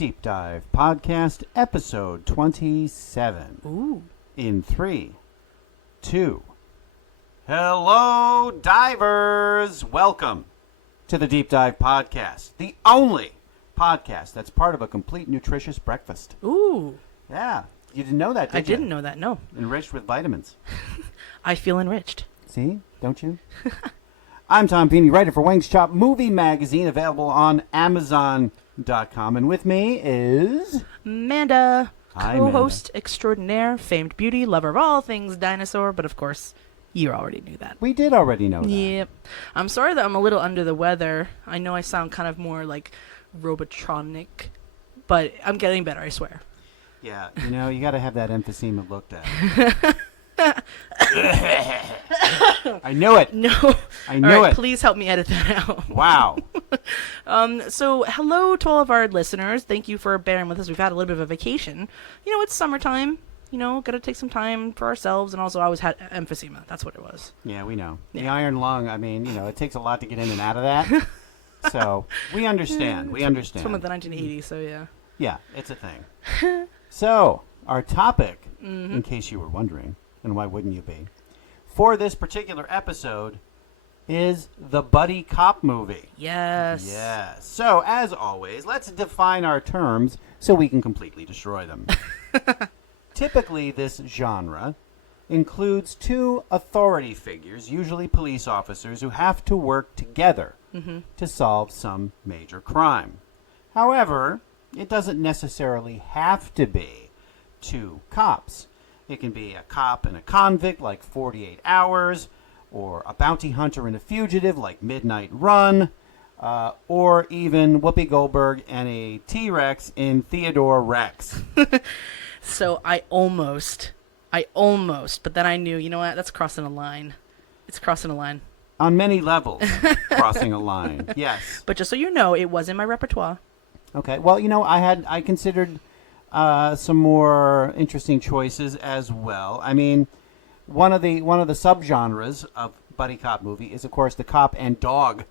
Deep Dive Podcast, episode 27. Ooh. In 3, 2. Hello, divers! Welcome to the Deep Dive Podcast, the only podcast that's part of a complete nutritious breakfast. Ooh. Yeah. You didn't know that, did you? I didn't know that, no. Enriched with vitamins. I feel enriched. See? Don't you? I'm Tom Feeney, writer for Wings Chop Movie Magazine, available on Amazon.com. And with me is... Manda, Hi, co-host extraordinaire, famed beauty, lover of all things dinosaur, but of course, you already knew that. We did already know that. Yep. I'm sorry that I'm a little under the weather. I know I sound kind of more like Robotronic, but I'm getting better, I swear. Yeah, you know, you got to have that emphysema looked at. I knew it. No. I knew it. Please help me edit that out. Wow. So hello to all of our listeners. Thank you for bearing with us. We've had a little bit of a vacation. You know, it's summertime. You know, got to take some time for ourselves. And also, I always had emphysema. That's what it was. Yeah, we know. Yeah. The iron lung, I mean, you know, it takes a lot to get in and out of that. So, we understand. We understand. It's from the 1980s, so yeah. Yeah, it's a thing. So, our topic, in case you were wondering, and why wouldn't you be, for this particular episode is the buddy cop movie. Yes. Yes. So, as always, let's define our terms so we can completely destroy them. Typically, this genre includes two authority figures, usually police officers, who have to work together to solve some major crime. However, it doesn't necessarily have to be two cops. It can be a cop and a convict, like 48 Hours, or a bounty hunter and a fugitive, like Midnight Run, or even Whoopi Goldberg and a T-Rex in Theodore Rex. So I almost, but then I knew, you know what, that's crossing a line. It's crossing a line. On many levels, crossing a line, yes. But just so you know, it was in my repertoire. Okay, well, you know, I considered some more interesting choices as well. I mean, one of the subgenres of buddy cop movie is, of course, the cop and dog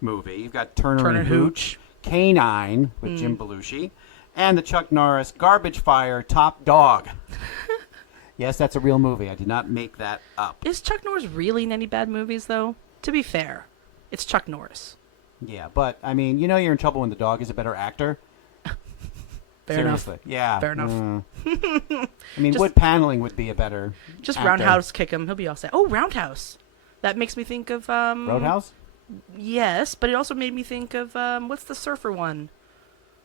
movie. You've got Turner and Hooch, Canine with Jim Belushi, and the Chuck Norris Garbage Fire Top Dog. Yes, that's a real movie. I did not make that up. Is Chuck Norris really in any bad movies, though? To be fair, it's Chuck Norris. Yeah, but, I mean, you know you're in trouble when the dog is a better actor. Fair Seriously. enough. Yeah. Fair enough. I mean, wood paneling would be a better Just actor. Roundhouse kick him. He'll be all set. Oh, Roundhouse. That makes me think of... Roadhouse? Yes, but it also made me think of... what's the surfer one?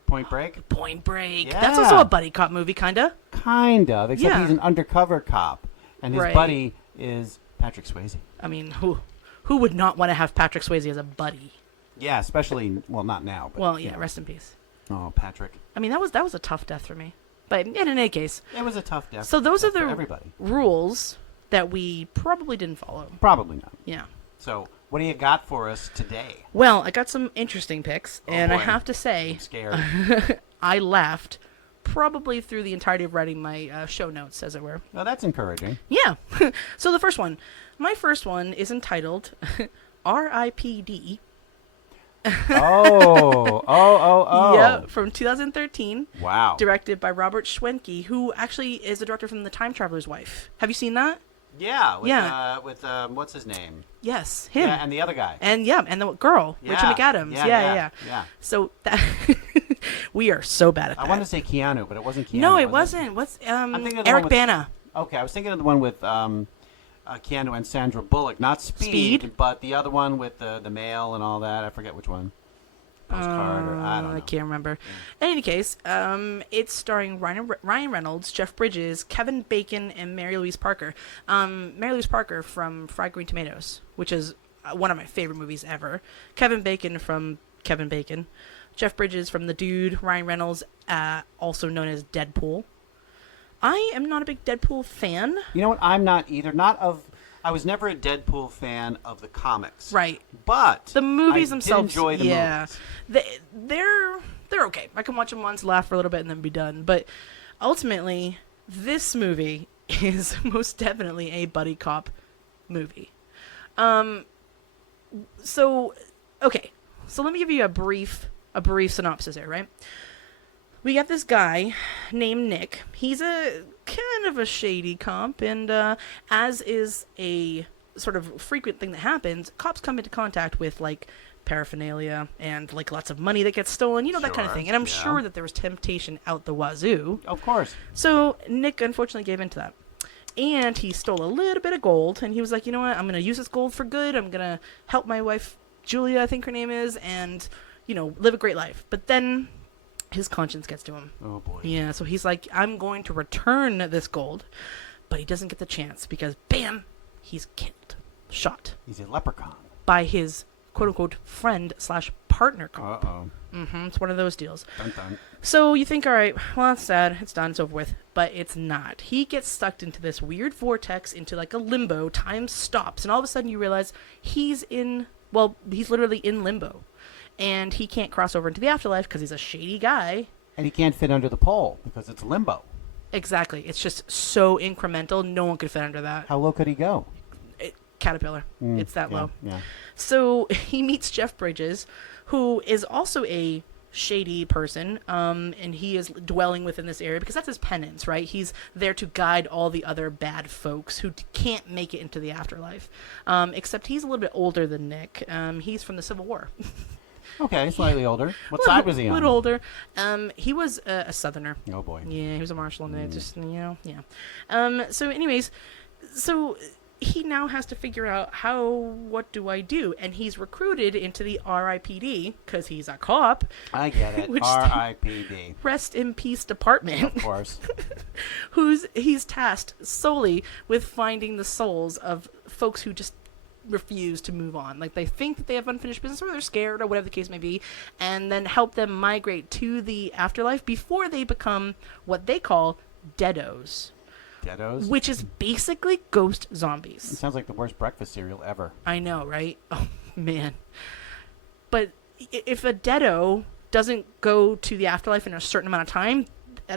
Point Break? Point Break. Yeah. That's also a buddy cop movie, kinda. Kind of, except Yeah. he's an undercover cop, and his Right. buddy is Patrick Swayze. I mean, who would not want to have Patrick Swayze as a buddy? Yeah, especially, well, not now. But, Well, you yeah, know. rest in peace. Oh, Patrick. I mean, that was a tough death for me. But in any case, It was a tough death. so those are for the everybody. rules that we probably didn't follow. Probably not. Yeah. So, what do you got for us today? Well, I got some interesting picks, Oh, and I boy. have to say, I'm scared. I laughed probably through the entirety of writing my show notes, as it were. Well, that's encouraging. Yeah. So the first one. My first one is entitled R.I.P.D. Oh. Yeah, from 2013. Wow. Directed by Robert Schwentke, who actually is the director from The Time Traveler's Wife. Have you seen that? Yeah. Yeah. With what's his name? Yes, him. Yeah, and the other guy. And the girl, Rachel Yeah. McAdams. Yeah. So that we are so bad at that. I wanted to say Keanu, but it wasn't Keanu. No, it was it? wasn't. What's I'm thinking of the Eric one with- Bana? Okay, I was thinking of the one with Keanu and Sandra Bullock. Not Speed. But the other one with the mail and all that. I forget which one. Postcard or I don't know. I can't remember. In any case, it's starring Ryan Reynolds, Jeff Bridges, Kevin Bacon, and Mary-Louise Parker. Mary-Louise Parker from Fried Green Tomatoes, which is one of my favorite movies ever. Kevin Bacon from Kevin Bacon. Jeff Bridges from The Dude. Ryan Reynolds, also known as Deadpool. I am not a big Deadpool fan. You know what? I'm not either. I was never a Deadpool fan of the comics. Right. But The movies I themselves, did enjoy the movies. They're okay. I can watch them once, laugh for a little bit, and then be done. But ultimately, this movie is most definitely a buddy cop movie. So let me give you a brief synopsis here, right? we got this guy named Nick. He's a kind of a shady cop, and as is a sort of frequent thing that happens, cops come into contact with, like, paraphernalia and, like, lots of money that gets stolen, that kind of Sure, thing. And I'm yeah. sure that there was temptation out the wazoo. Of course. So Nick unfortunately gave in to that. And he stole a little bit of gold, and he was like, you know what, I'm going to use this gold for good. I'm going to help my wife, Julia, I think her name is, and, live a great life. But then his conscience gets to him. Oh, boy. Yeah, so he's like, I'm going to return this gold. But he doesn't get the chance because, bam, he's killed. Shot. He's a leprechaun. By his quote-unquote friend/partner cop. Uh-oh. It's one of those deals. Dun, dun. So you think, all right, well, that's sad. It's done. It's over with. But it's not. He gets sucked into this weird vortex, into like a limbo. Time stops. And all of a sudden you realize he's literally in limbo. And he can't cross over into the afterlife because he's a shady guy. And he can't fit under the pole because it's limbo. Exactly. It's just so incremental. No one could fit under that. How low could he go? Caterpillar. It's that low. Yeah. So he meets Jeff Bridges, who is also a shady person, and he is dwelling within this area because that's his penance, right? He's there to guide all the other bad folks who can't make it into the afterlife. Except he's a little bit older than Nick. He's from the Civil War. Okay, slightly older. What side was he on? A little older. He was a Southerner. Oh, boy. Yeah, he was a marshal, and it just, yeah. So anyways, he now has to figure out what do I do? And he's recruited into the R.I.P.D. because he's a cop. I get it. Which R.I.P.D. Rest in Peace Department. Of course. He's tasked solely with finding the souls of folks who just refuse to move on. Like, they think that they have unfinished business, or they're scared, or whatever the case may be, and then help them migrate to the afterlife before they become what they call deados. Deados? Which is basically ghost It zombies. sounds like the worst breakfast cereal ever. I know, right? Oh, man. But if a deado doesn't go to the afterlife in a certain amount of time,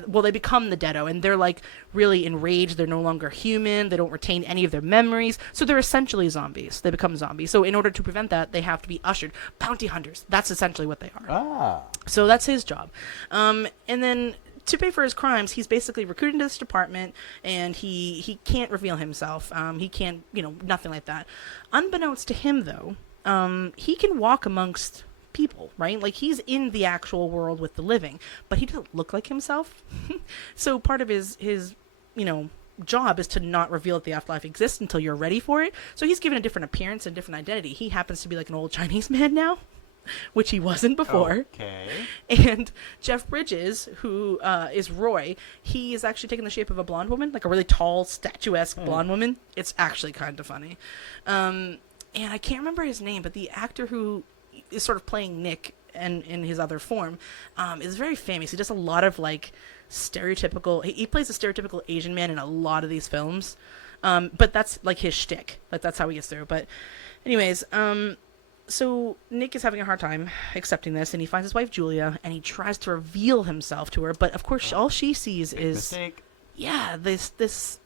well, they become the deado, and they're, like, really enraged. They're no longer human. They don't retain any of their memories. So they're essentially zombies. They become zombies. So in order to prevent that, they have to be ushered. Bounty hunters. That's essentially what they are. Ah. So that's his job. And then to pay for his crimes, he's basically recruited into this department, and he can't reveal himself. He can't, nothing like that. Unbeknownst to him, though, he can walk amongst people, right? Like, he's in the actual world with the living, but he doesn't look like himself. So part of his job is to not reveal that the afterlife exists until you're ready for it. So he's given a different appearance and different identity. He happens to be like an old Chinese man now, which he wasn't before. Okay. And Jeff Bridges, who is Roy, he is actually taking the shape of a blonde woman, like a really tall, statuesque blonde woman. It's actually kind of funny. And I can't remember his name, but the actor who is sort of playing Nick and in his other form is very famous. He does a lot of, like, stereotypical... He plays a stereotypical Asian man in a lot of these films. But that's, like, his shtick. Like, that's how he gets through. But anyways... So Nick is having a hard time accepting this, and he finds his wife Julia, and he tries to reveal himself to her, but of course all she sees is Mistake. this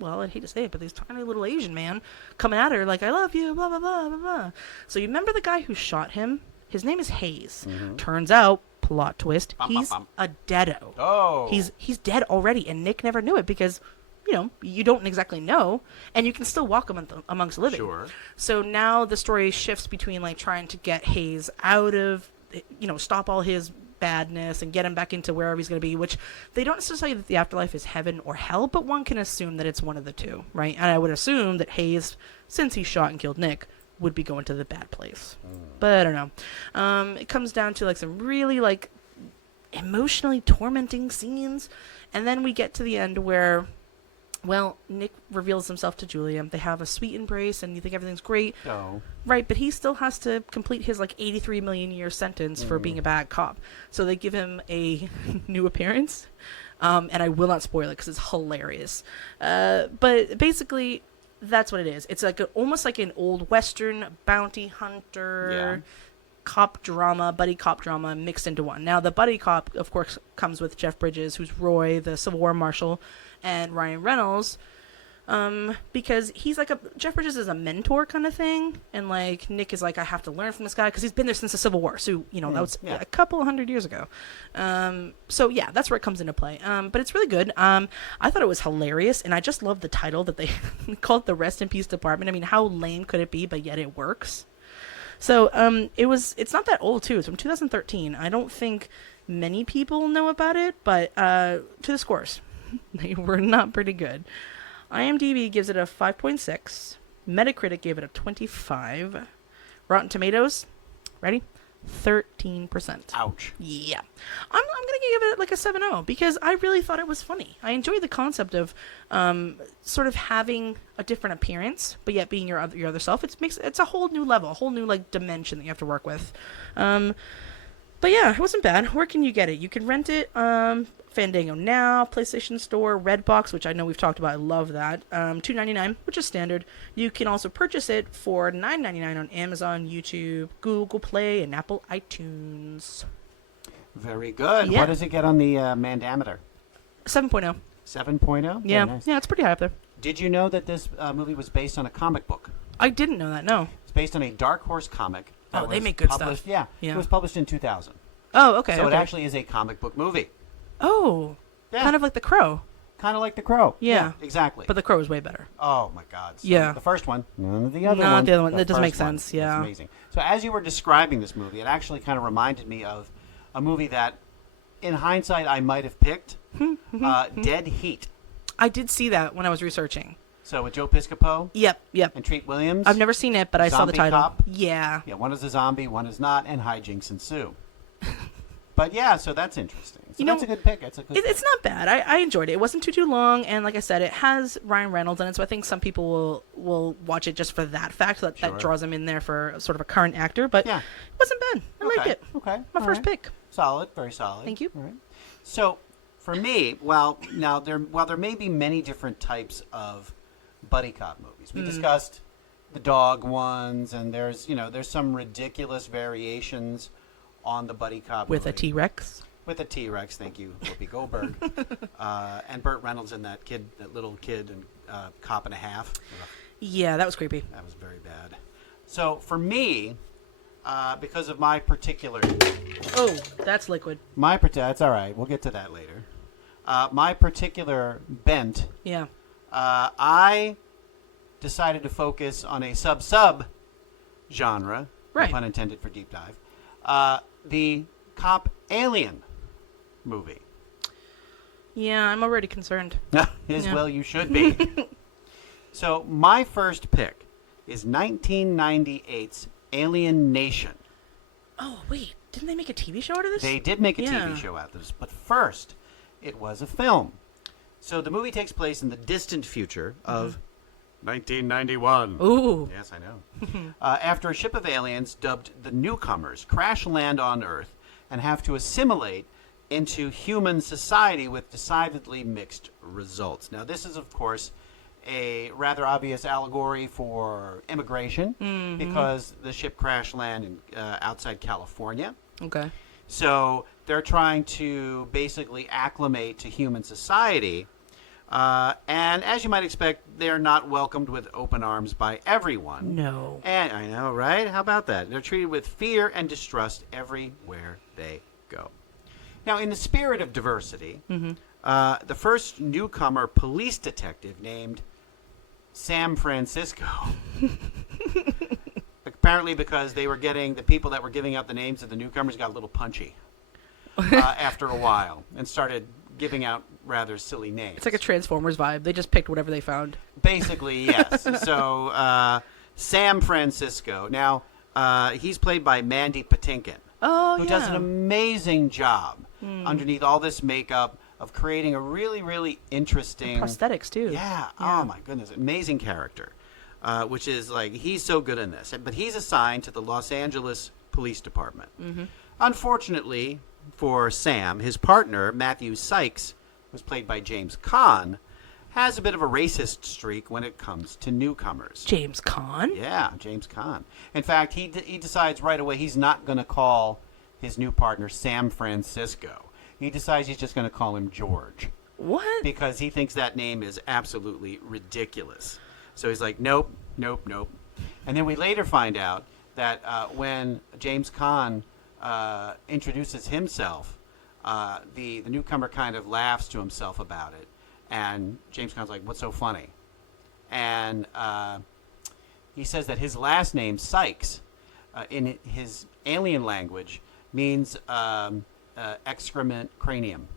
well, I'd hate to say it, but this tiny little Asian man coming at her like, I love you, blah blah blah blah blah. So you remember the guy who shot him? His name is Hayes. Mm-hmm. Turns out, plot twist, Bum, he's bum, a deado. Oh. He's dead already, and Nick never knew it because you don't exactly know, and you can still walk amongst the living. Sure. So now the story shifts between, like, trying to get Hayes out of, stop all his badness and get him back into wherever he's going to be, which they don't necessarily say that the afterlife is heaven or hell, but one can assume that it's one of the two, right? And I would assume that Hayes, since he shot and killed Nick, would be going to the bad place. But I don't know. It comes down to, like, some really, like, emotionally tormenting scenes, and then we get to the end where... Well, Nick reveals himself to Julia. They have a sweet embrace, and you think everything's great. Oh. Right, but he still has to complete his, like, 83 million year sentence for being a bad cop. So they give him a new appearance, and I will not spoil it because it's hilarious. But basically, that's what it is. It's like almost like an old Western bounty hunter... Yeah. Cop drama, buddy cop drama mixed into one. Now, the buddy cop, of course, comes with Jeff Bridges, who's Roy, the Civil War marshal, and Ryan Reynolds, Because he's like Jeff Bridges is a mentor kind of thing, and like Nick is like, I have to learn from this guy because he's been there since the Civil War, so that was a couple of 100 years ago. So yeah, that's where it comes into play. But it's really good. I thought it was hilarious, and I just love the title that they called it the Rest in Peace Department. I mean, how lame could it be? But yet it works. So it's not that old too. It's from 2013. I don't think many people know about it, but to the scores, they were not pretty good. IMDb gives it a 5.6. Metacritic gave it a 25. Rotten Tomatoes, ready? 13%. Ouch. Yeah. I'm going to give it like a 7.0 because I really thought it was funny. I enjoyed the concept of sort of having a different appearance, but yet being your other self. It's a whole new level, a whole new like dimension that you have to work with. But yeah, it wasn't bad. Where can you get it? You can rent it Fandango Now, PlayStation Store, Redbox, which I know we've talked about. I love that. $2.99, which is standard. You can also purchase it for $9.99 on Amazon, YouTube, Google Play, and Apple iTunes. Very good. Yeah. What does it get on the Mandameter? 7.0. 7.0? Yeah. Nice. Yeah, it's pretty high up there. Did you know that this movie was based on a comic book? I didn't know that, no. It's based on a Dark Horse comic. Oh, they make good published, stuff. Yeah. Yeah. It was published in 2000. Oh, okay. So okay. it actually is a comic book movie. Oh, Yeah. kind of like The Crow. Kind of like The Crow. Yeah. Exactly. But The Crow is way better. Oh, my God. So Yeah. The first one. None of the other ones. Not the other one. That doesn't first make sense. That's Yeah. amazing. So as you were describing this movie, it actually kind of reminded me of a movie that, in hindsight, I might have picked. Dead Heat. I did see that when I was researching. So with Joe Piscopo Yep. and Treat Williams. I've never seen it, but I saw the Zombie title. cop. Yeah. Yeah, one is a zombie, one is not, and hijinks ensue. But yeah, so that's interesting. So that's a good pick. It's a good. It's not bad. I enjoyed it. It wasn't too long, and like I said, it has Ryan Reynolds in it, so I think some people will watch it just for that fact. So that draws him in there for sort of a current actor. But Yeah. it wasn't bad. I liked it. Okay. My All first right. pick. Solid, very solid. Thank you. All right. So for me, while there may be many different types of buddy cop movies. We discussed the dog ones, and there's some ridiculous variations on the buddy cop With movie. a T-Rex. With a T-Rex, thank you, Whoopi Goldberg, and Burt Reynolds and that little kid, and Cop and a Half. Yeah, that was creepy. That was very bad. So for me, because of my particular, Oh, that's liquid. that's all right. We'll get to that later. My particular bent. Yeah. I decided to focus on a sub genre, Right. no pun intended for deep dive, the cop alien movie. Yeah, I'm already concerned. Well, you should be. So my first pick is 1998's Alien Nation. Oh, wait. Didn't they make a TV show out of this? They did make a Yeah. TV show out of this, but first, it was a film. So the movie takes place in the distant future of 1991. Ooh. Yes, I know. After a ship of aliens dubbed the Newcomers crash land on Earth and have to assimilate into human society with decidedly mixed results. Now, this is, of course, a rather obvious allegory for immigration because the ship crash land outside California. Okay. So they're trying to basically acclimate to human society. And as you might expect, they're not welcomed with open arms by everyone. No. And I know, right? How about that? They're treated with fear and distrust everywhere they go. Now, in the spirit of diversity, the first newcomer police detective named Sam Francisco, apparently because the people that were giving out the names of the newcomers got a little punchy after a while and started giving out rather silly names. It's like a Transformers vibe. They just picked whatever they found. Basically, yes. So, Sam Francisco. Now, he's played by Mandy Patinkin, who does an amazing job underneath all this makeup of creating a really, really interesting... Prosthetics, too. Yeah. Oh, my goodness. Amazing character, which is like, he's so good in this. But he's assigned to the Los Angeles Police Department. Unfortunately for Sam, his partner, Matthew Sykes, who's played by James Caan, has a bit of a racist streak when it comes to newcomers. James Caan? Yeah, James Caan. In fact, he decides right away he's not going to call his new partner Sam Francisco. He decides he's just going to call him George. What? because he thinks that name is absolutely ridiculous. So he's like, nope, nope, nope. And then we later find out that when James Caan introduces himself, the newcomer kind of laughs to himself about it. And James Caan's like, what's so funny? And he says that his last name, Sykes, in his alien language, means excrement cranium.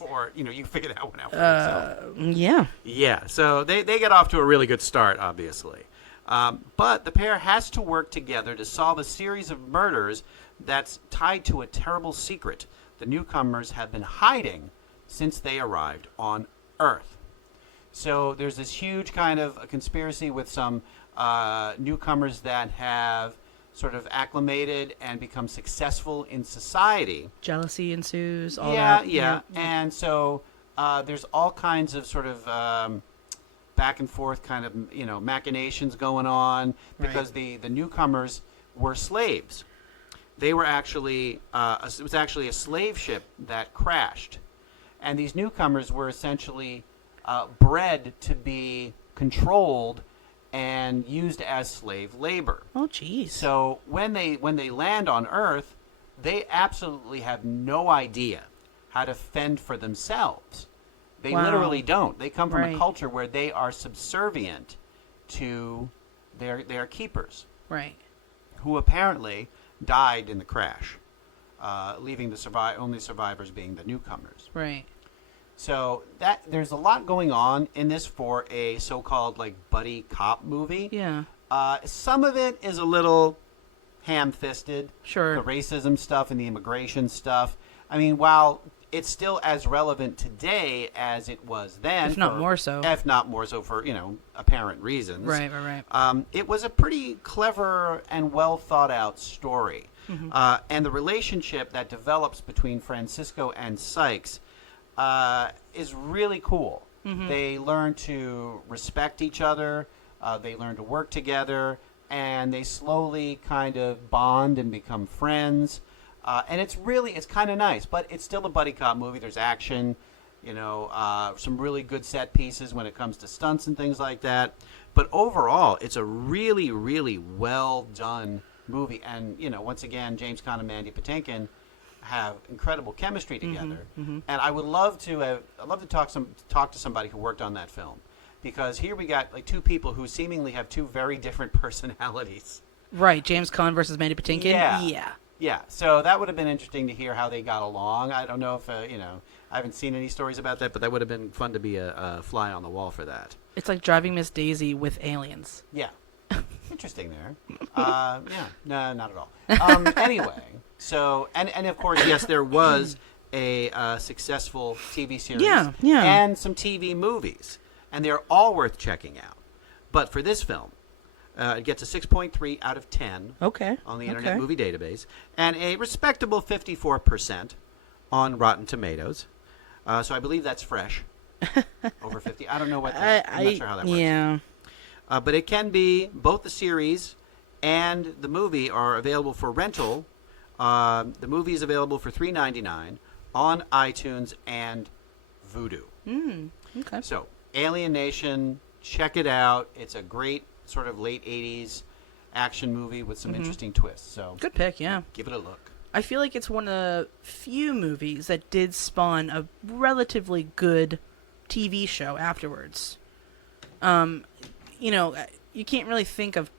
Or, you figured that one out for yourself. Yeah. Yeah, so they get off to a really good start, obviously. But the pair has to work together to solve a series of murders that's tied to a terrible secret the newcomers have been hiding since they arrived on Earth. So there's this huge kind of a conspiracy with some newcomers that have sort of acclimated and become successful in society. Jealousy ensues, all that. Yeah. And so there's all kinds of sort of back and forth kind of, machinations going on because the newcomers were slaves. They were actually, it was actually a slave ship that crashed. And these newcomers were essentially bred to be controlled and used as slave labor. Oh, geez. So when they land on Earth, they absolutely have no idea how to fend for themselves. They literally don't. They come from a culture where they are subservient to their keepers. Right. Who apparently died in the crash, leaving the only survivors being the newcomers. Right. So there's a lot going on in this for a so-called buddy cop movie. Yeah. Some of it is a little ham-fisted. Sure. The racism stuff and the immigration stuff. I mean, while it's still as relevant today as it was then, if not more so for apparent reasons. Right. It was a pretty clever and well thought out story, and the relationship that develops between Francisco and Sykes is really cool. They learn to respect each other. They learn to work together, and they slowly kind of bond and become friends. And it's kind of nice, but it's still a buddy cop movie. There's action, some really good set pieces when it comes to stunts and things like that. But overall, it's a really, really well done movie. And, once again, James Caan and Mandy Patinkin have incredible chemistry together. And I would love to talk to somebody who worked on that film, because here we got two people who seemingly have two very different personalities. Right, James Caan versus Mandy Patinkin. Yeah, so that would have been interesting to hear how they got along. I don't know if, I haven't seen any stories about that, but that would have been fun to be a fly on the wall for that. It's like Driving Miss Daisy with aliens. Yeah. Interesting there. No, not at all. Anyway, so, and of course, yes, there was a successful TV series and some TV movies, and they're all worth checking out. But for this film, it gets a 6.3 out of 10 on the Internet Movie Database, and a respectable 54% on Rotten Tomatoes. So I believe that's fresh. Over 50. I don't know what I'm not sure how that works. Yeah. But it can be both the series and the movie are available for rental. The movie is available for $3.99 on iTunes and Vudu. Okay. So, Alien Nation, check it out. It's a great sort of late 80s action movie with some interesting twists. So good pick, yeah. Give it a look. I feel like it's one of the few movies that did spawn a relatively good TV show afterwards. You can't really think of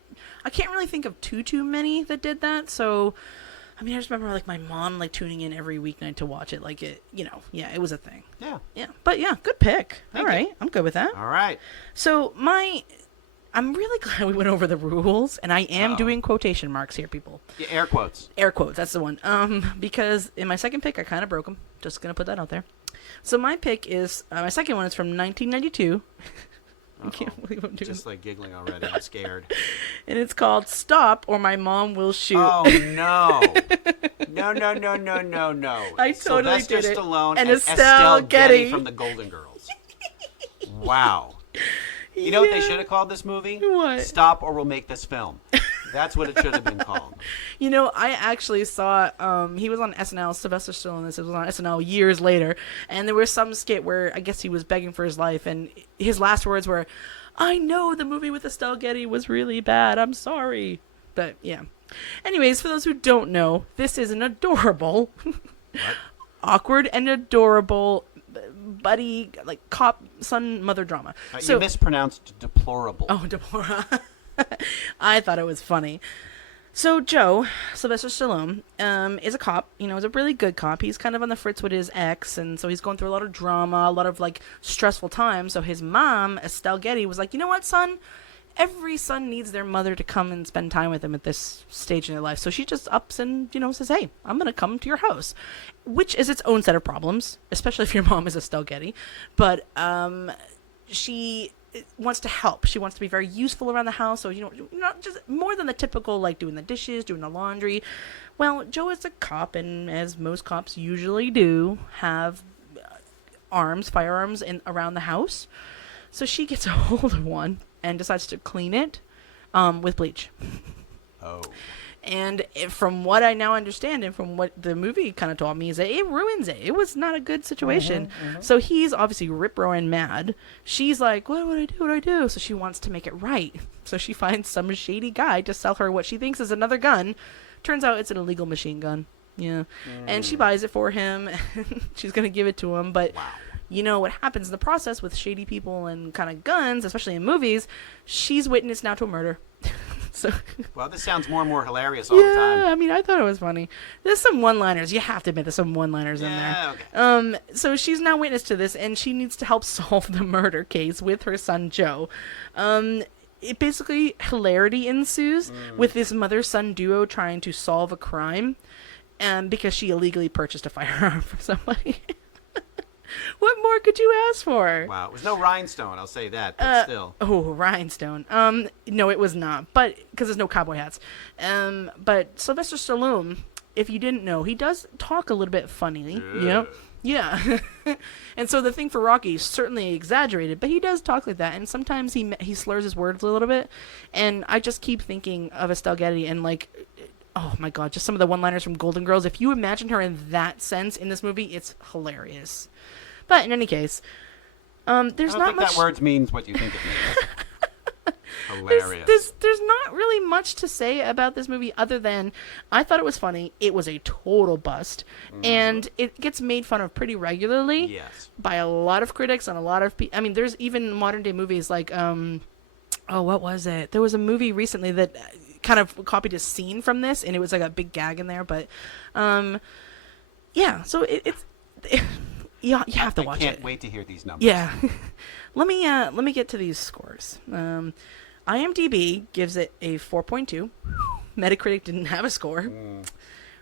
too many that did that. So, I mean, I just remember my mom tuning in every weeknight to watch it. It was a thing. Yeah. But yeah, good pick. All right, I'm good with that. All right. So I'm really glad we went over the rules, and I am doing quotation marks here, people. Yeah, air quotes. Air quotes, that's the one. Because in my second pick, I kind of broke them. Just going to put that out there. So my pick is, my second one is from 1992. I can't believe I'm doing just giggling already. I'm scared. And it's called Stop or My Mom Will Shoot. Oh, no. No. I totally Sylvester did it. Stallone And and Estelle Getty from the Golden Girls. Wow. You know what they should have called this movie? What? Stop or We'll Make This Film. That's what it should have been called. You know, I actually saw, he was on SNL, Sylvester Stallone, this was on SNL years later, and there was some skit where I guess he was begging for his life, and his last words were, I know the movie with Estelle Getty was really bad, I'm sorry. But, yeah. Anyways, for those who don't know, this is an adorable, awkward and adorable buddy, like, cop, son, mother drama. You mispronounced deplorable. Oh, deplorable. I thought it was funny. So Joe, Sylvester Stallone, is a cop. You know, he's a really good cop. He's kind of on the fritz with his ex, and so he's going through a lot of drama, a lot of, like, stressful times. So his mom, Estelle Getty, was like, you know what, son? Every son needs their mother to come and spend time with them at this stage in their life. So she just ups and, you know, says, hey, I'm going to come to your house. Which is its own set of problems, especially if your mom is Estelle Getty. But she wants to help. She wants to be very useful around the house. So, you know, not just more than the typical, like, doing the dishes, doing the laundry. Well, Joe is a cop, and as most cops usually do, have firearms around the house. So she gets a hold of one and decides to clean it with bleach. Oh. And from what I now understand and from what the movie kind of told me is that it ruins it. It was not a good situation. So he's obviously rip-roaring mad. She's like, what would I do? What do I do? So she wants to make it right. So she finds some shady guy to sell her what she thinks is another gun. Turns out it's an illegal machine gun. Yeah. And she buys it for him. She's going to give it to him. But you know what happens in the process with shady people and kind of guns, especially in movies, she's witness now to a murder. So, well, this sounds more and more hilarious all the time. Yeah, I mean, I thought it was funny. There's some one-liners. You have to admit there's some one-liners in there. Okay. So she's now witness to this, and she needs to help solve the murder case with her son, Joe. It basically, hilarity ensues with this mother-son duo trying to solve a crime because she illegally purchased a firearm from somebody. What more could you ask for? Wow, it was no rhinestone, I'll say that, but still. Oh, rhinestone. No, it was not, but because there's no cowboy hats. But Sylvester Stallone, if you didn't know, he does talk a little bit funnily. Yep. Yeah. And so the thing for Rocky is certainly exaggerated, but he does talk like that, and sometimes he slurs his words a little bit, and I just keep thinking of Estelle Getty and, like, oh my god, just some of the one-liners from Golden Girls. If you imagine her in that sense in this movie, it's hilarious. But in any case, there's I not don't much. think that word means what you think it means. Hilarious. There's not really much to say about this movie other than I thought it was funny. It was a total bust, and it gets made fun of pretty regularly. Yes. By a lot of critics and a lot of people. I mean, there's even modern day movies like what was it? There was a movie recently that kind of copied a scene from this, and it was like a big gag in there. But yeah, so it's. You have to watch it. I can't wait to hear these numbers. Yeah. Let me get to these scores. IMDb gives it a 4.2. Metacritic didn't have a score.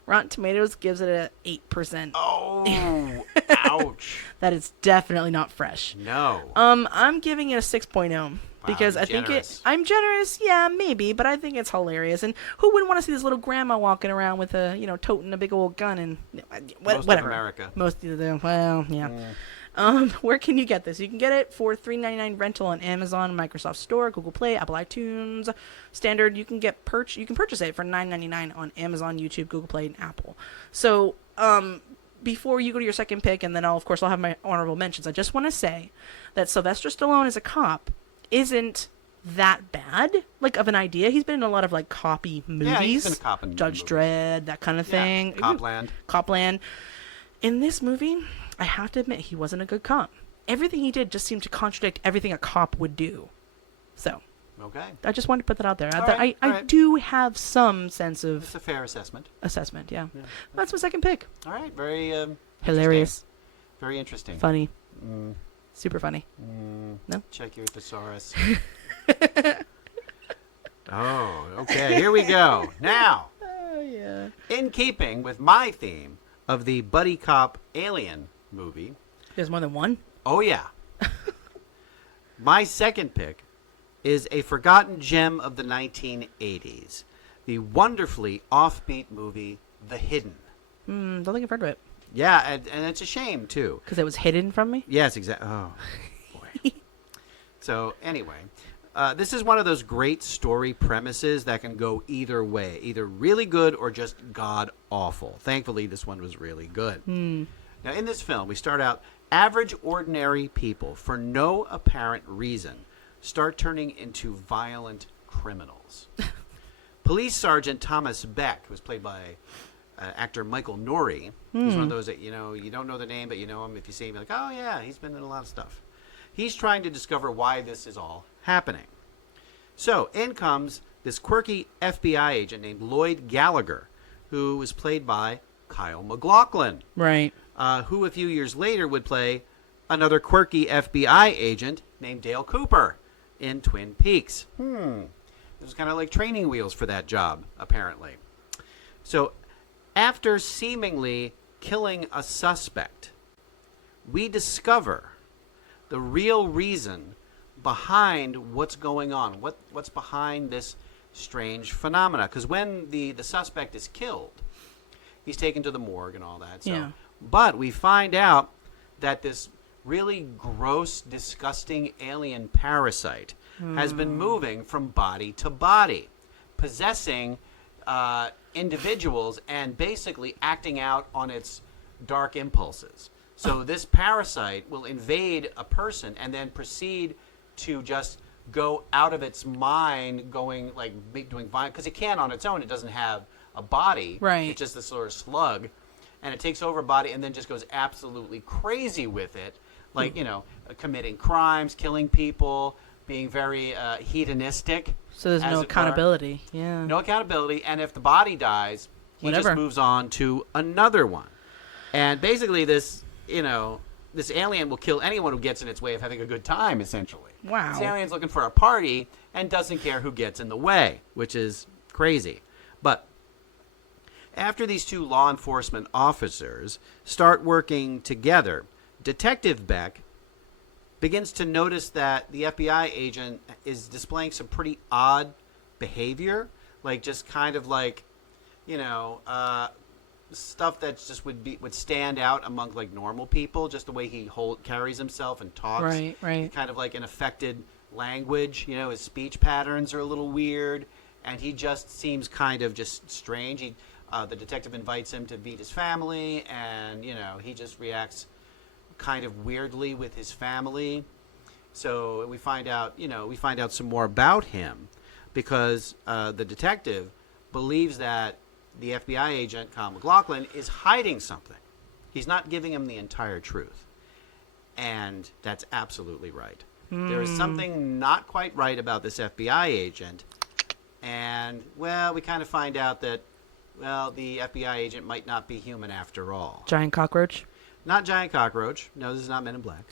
Rotten Tomatoes gives it a 8%. Oh, ouch. That is definitely not fresh. No. I'm giving it a 6.0. Because I think I'm generous, yeah, maybe, but I think it's hilarious. And who wouldn't want to see this little grandma walking around with a, toting a big old gun and Most whatever. of America. Most of them, well, yeah. Where can you get this? You can get it for $3.99 rental on Amazon, Microsoft Store, Google Play, Apple iTunes, Standard. You can purchase it for $9.99 on Amazon, YouTube, Google Play, and Apple. So, before you go to your second pick, and then I'll have my honorable mentions. I just want to say that Sylvester Stallone as a cop isn't that bad, like, of an idea. He's been in a lot of, like, copy movies. Yeah, he's been a cop in Judge movies. Dredd, that kind of thing. Copland. In this movie, I have to admit, he wasn't a good cop. Everything he did just seemed to contradict everything a cop would do. So, okay. I just wanted to put that out there. All right. I do have some sense of... It's a fair assessment. Yeah. That's my second pick. All right, very... hilarious. Very interesting. Funny. Super funny. No? Check your thesaurus. Oh, okay. Here we go. Now, in keeping with my theme of the buddy cop alien movie. There's more than one? Oh, yeah. My second pick is a forgotten gem of the 1980s. The wonderfully offbeat movie, The Hidden. Don't think I've heard of it. Yeah, and it's a shame, too. Because it was hidden from me? Yes, exactly. Oh, boy. So, anyway, This is one of those great story premises that can go either way, either really good or just god-awful. Thankfully, this one was really good. Now, in this film, we start out, average, ordinary people, for no apparent reason, start turning into violent criminals. Police Sergeant Thomas Beck, who was played by actor Michael Nouri, he's one of those that, you don't know the name, but you know him. If you see him, you're like, oh, yeah, he's been in a lot of stuff. He's trying to discover why this is all happening. So, in comes this quirky FBI agent named Lloyd Gallagher, who was played by Kyle MacLachlan. Right. Who a few years later would play another quirky FBI agent named Dale Cooper in Twin Peaks. It was kind of like training wheels for that job, apparently. So, after seemingly killing a suspect, we discover the real reason behind what's going on, what's behind this strange phenomena. Because when the suspect is killed, he's taken to the morgue and all that. So. Yeah. But we find out that this really gross, disgusting alien parasite has been moving from body to body, possessing individuals and basically acting out on its dark impulses. So this parasite will invade a person and then proceed to just go out of its mind, doing violence, because it can't on its own. It doesn't have a body. Right. It's just this sort of slug. And it takes over a body and then just goes absolutely crazy with it. Like, committing crimes, killing people, being very hedonistic. So there's no accountability. Yeah. No accountability. And if the body dies, he just moves on to another one. And basically this alien will kill anyone who gets in its way of having a good time, essentially. Wow. This alien's looking for a party and doesn't care who gets in the way, which is crazy. But after these two law enforcement officers start working together, Detective Beck begins to notice that the FBI agent is displaying some pretty odd behavior, like just kind of like, stuff that just would stand out among like normal people, just the way he carries himself and talks. Right. Kind of like an affected language. His speech patterns are a little weird, and he just seems kind of just strange. The detective invites him to meet his family, and he just reacts kind of weirdly with his family. So we find out some more about him, because the detective believes that the FBI agent, Kyle MacLachlan, is hiding something. He's not giving him the entire truth. And that's absolutely right. There is something not quite right about this FBI agent. And, we kind of find out that, the FBI agent might not be human after all. Giant cockroach? Not giant cockroach. No, this is not Men in Black.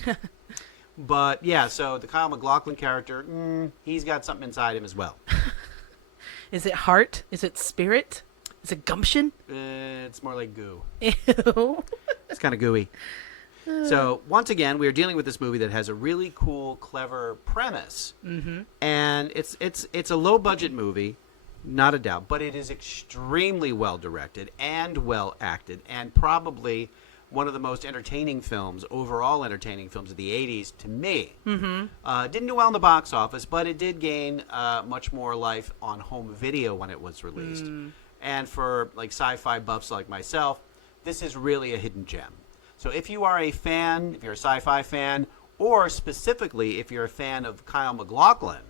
But, so the Kyle MacLachlan character, he's got something inside him as well. Is it heart? Is it spirit? Is it gumption? It's more like goo. Ew. It's kind of gooey. So, once again, we are dealing with this movie that has a really cool, clever premise. Mm-hmm. And it's a low-budget movie, not a doubt. But it is extremely well-directed and well-acted, and probably one of the most overall entertaining films of the 80s to me. Mm-hmm. Didn't do well in the box office, but it did gain much more life on home video when it was released. And for like sci-fi buffs like myself, this is really a hidden gem. So if you are a fan, if you're a sci-fi fan, or specifically if you're a fan of Kyle MacLachlan,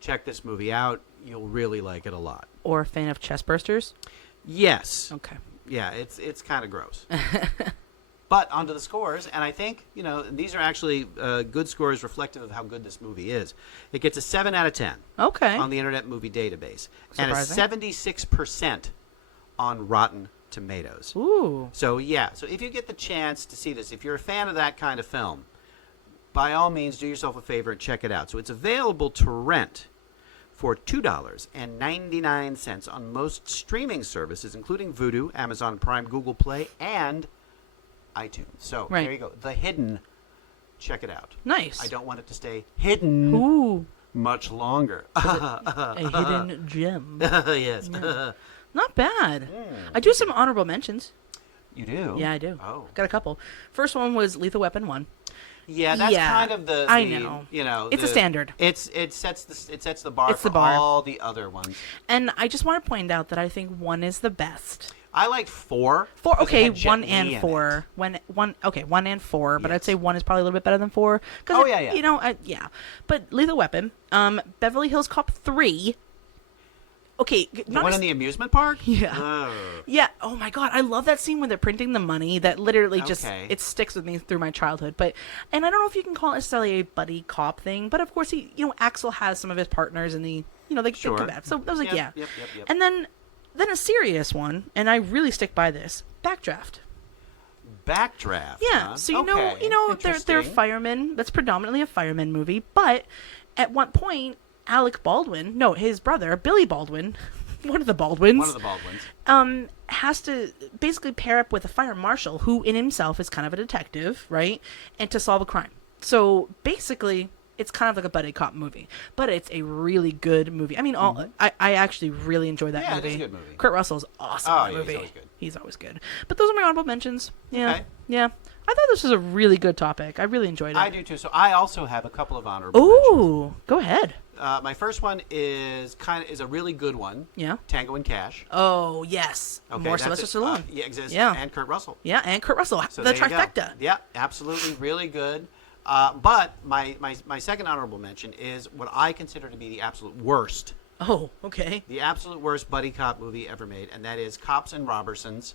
check this movie out. You'll really like it a lot. Or a fan of chestbursters? Yes. Okay. Yeah, it's kind of gross. But onto the scores, and I think, these are actually good scores reflective of how good this movie is. It gets a 7 out of 10 on the Internet Movie Database. Surprising. And a 76% on Rotten Tomatoes. Ooh. So if you get the chance to see this, if you're a fan of that kind of film, by all means, do yourself a favor and check it out. So it's available to rent for $2.99 on most streaming services, including Vudu, Amazon Prime, Google Play, and iTunes. So there you go. The Hidden. Check it out. Nice. I don't want it to stay hidden much longer. A hidden gem. Yes. Yeah. Not bad. I do some honorable mentions. You do? Yeah, I do. Oh. Got a couple. First one was Lethal Weapon 1. Yeah, that's kind of the I know. You know, it's a standard. It sets the bar It's for the bar. all the other ones. And I just want to point out that I think 1 is the best. I like 4. 4, okay, because it had 1 Jet and Li in 4. it. 1 and 4, but I'd Yes. say 1 is probably a little bit better than 4. Oh, yeah. You know, yeah. But Lethal Weapon, Beverly Hills Cop 3. Okay, The one in the amusement park? Yeah. Oh. Yeah. Oh my God, I love that scene when they're printing the money. That literally just Okay. it sticks with me through my childhood. And I don't know if you can call it necessarily a buddy cop thing, but of course Axel has some of his partners in the they Sure. come back. So I was like, Yep, yeah. Yep. And then a serious one, and I really stick by this. Backdraft. Backdraft. Yeah. Huh? So Okay. they're Interesting. firemen. That's predominantly a fireman movie. But at one point, Alec Baldwin, no, his brother Billy Baldwin, one of the Baldwins, has to basically pair up with a fire marshal who, in himself, is kind of a detective, right? And to solve a crime. So basically, it's kind of like a buddy cop movie, but it's a really good movie. I mean, I actually really enjoy that movie. Yeah, it's a good movie. Kurt Russell's awesome in the movie. He's always good. He's always good. But those are my honorable mentions. Yeah. Okay. Yeah. I thought this was a really good topic. I really enjoyed it. I do too. So I also have a couple of honorable mentions. Ooh, go ahead. My first one is a really good one. Yeah. Tango and Cash. Oh, yes. Okay, More that's Sylvester it. Stallone. Yeah, exactly. Yeah. And Kurt Russell. Yeah, and Kurt Russell. So the there you go. trifecta. Yeah, absolutely, really good. But my second honorable mention is what I consider to be the absolute worst. Oh, okay. The absolute worst buddy cop movie ever made, and that is Cops and Robertsons.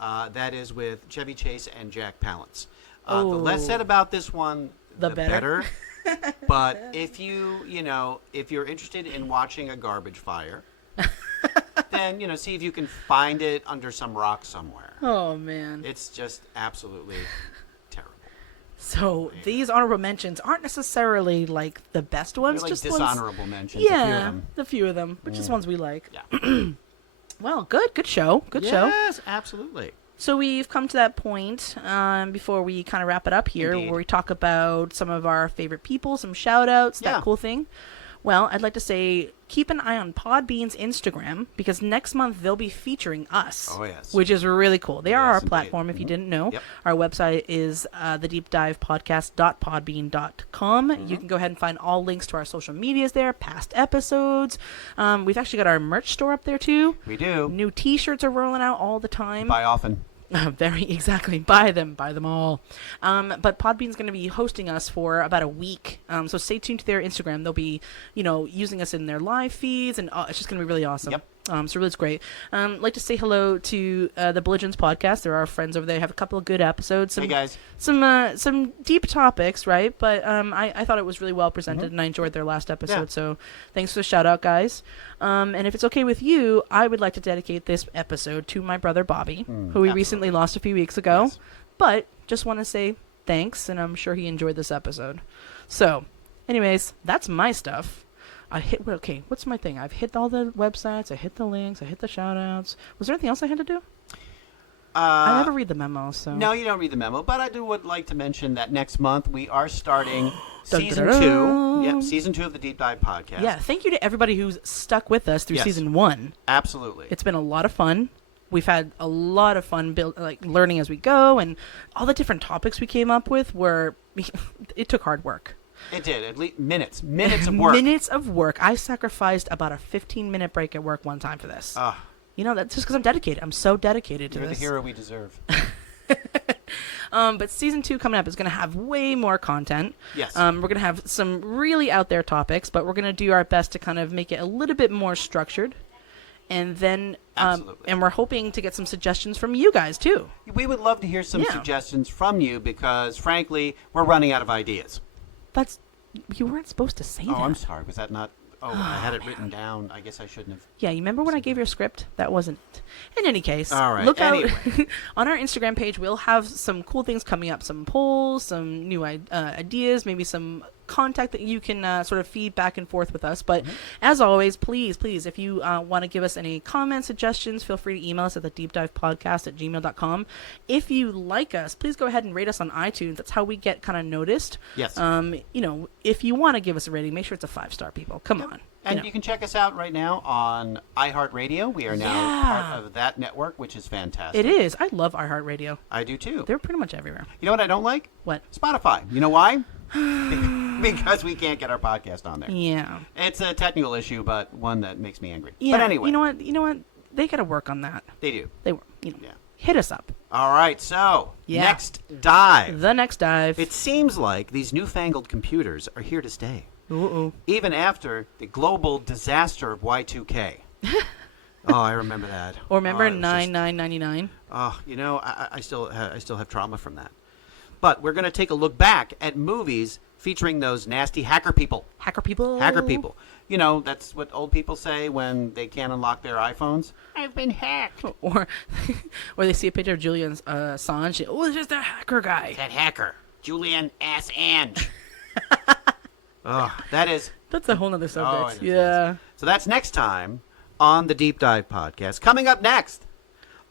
That is with Chevy Chase and Jack Palance. The less said about this one, the better. But if if you're interested in watching a garbage fire, then see if you can find it under some rock somewhere. Oh, man. It's just absolutely terrible. So these honorable mentions aren't necessarily like the best ones. They're like just dishonorable mentions. Yeah, a few of them. the few of them, but just ones we like. Yeah. Well, good show. Good show. Yes, absolutely. So we've come to that point before we kind of wrap it up here, Indeed. where we talk about some of our favorite people, some shout-outs, Yeah. that cool thing. Well, I'd like to say keep an eye on Podbean's Instagram, because next month they'll be featuring us. Oh, yes. Which is really cool. They are Yes, our indeed. platform, if you didn't know. Yep. Our website is thedeepdivepodcast.podbean.com. You can go ahead and find all links to our social medias there, past episodes. We've actually got our merch store up there, too. We do. New T-shirts are rolling out all the time. Buy often. Very exactly. Buy them all. But Podbean's going to be hosting us for about a week. So stay tuned to their Instagram. They'll be, using us in their live feeds, and it's just going to be really awesome. Yep. So really, it's great. I'd like to say hello to the Belligerents podcast. They're our friends over there. Have a couple of good episodes. Hey, guys. Some deep topics, right? But I thought it was really well presented, and I enjoyed their last episode. Yeah. So thanks for the shout out, guys. And if it's okay with you, I would like to dedicate this episode to my brother Bobby, who we recently lost a few weeks ago. Yes. But just want to say thanks, and I'm sure he enjoyed this episode. So, anyways, that's my stuff. What's my thing? I've hit all the websites, I hit the links, I hit the shout-outs. Was there anything else I had to do? I never read the memo, so... No, you don't read the memo, but I would like to mention that next month we are starting season Dun, dun, 2. dun. Yep, season 2 of the Deep Dive podcast. Yeah, thank you to everybody who's stuck with us through Yes. season 1. Absolutely. It's been a lot of fun. We've had a lot of fun learning as we go, and all the different topics we came up with it took hard work. It did. At least minutes of work. Minutes of work. I sacrificed about a 15-minute break at work one time for this. That's just because I'm dedicated. I'm so dedicated to You're this. the hero we deserve. But season 2 coming up is going to have way more content. Yes. We're going to have some really out there topics, but we're going to do our best to kind of make it a little bit more structured. And then, Absolutely. and we're hoping to get some suggestions from you guys too. We would love to hear some Yeah. suggestions from you because, frankly, we're running out of ideas. You weren't supposed to say that. Oh, I'm sorry. Was that not... Oh, I had it written down. I guess I shouldn't have... Yeah, you remember when I gave you a script? That wasn't it. In any case, All right, look anyway. out on our Instagram page. We'll have some cool things coming up, some polls, some new ideas, maybe some contact that you can sort of feed back and forth with us. But as always, please, if you want to give us any comments, suggestions, feel free to email us at thedeepdivepodcast@gmail.com. If you like us, please go ahead and rate us on iTunes. That's how we get kind of noticed. Yes. If you want to give us a rating, make sure it's a 5-star, people. Come on. And you can check us out right now on iHeartRadio. We are now part of that network, which is fantastic. It is. I love iHeartRadio. I do too. They're pretty much everywhere. You know what I don't like? What? Spotify. You know why? Because we can't get our podcast on there. Yeah. It's a technical issue, but one that makes me angry. Yeah. But anyway. You know what? They got to work on that. They do. Yeah. Hit us up. All right, so next dive. The next dive. It seems like these newfangled computers are here to stay. Ooh. Even after the global disaster of Y2K. Oh, I remember that. Or remember 9999? Oh, I still have trauma from that. But we're going to take a look back at movies featuring those nasty hacker people. Hacker people? Hacker people. That's what old people say when they can't unlock their iPhones. I've been hacked. Or they see a picture of Julian Assange. Oh, it's just that hacker guy. That hacker. Julian Assange. Oh, that's a whole nother subject. Oh, yeah. So that's next time on the Deep Dive Podcast. Coming up next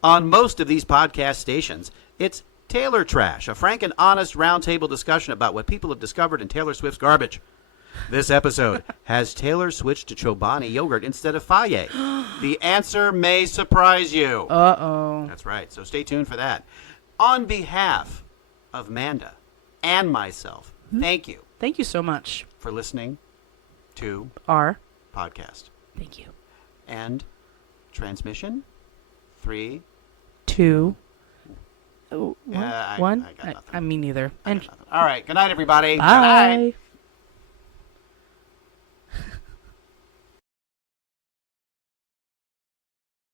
on most of these podcast stations, it's Taylor Trash, a frank and honest roundtable discussion about what people have discovered in Taylor Swift's garbage. This episode has Taylor switched to Chobani yogurt instead of Faye. The answer may surprise you. Uh-oh. That's right. So stay tuned for that. On behalf of Manda and myself, thank you. Thank you so much for listening to our podcast. Thank you. And transmission 3, 2, 1. I got nothing. I mean neither. All right. Good night, everybody. Bye. Good night.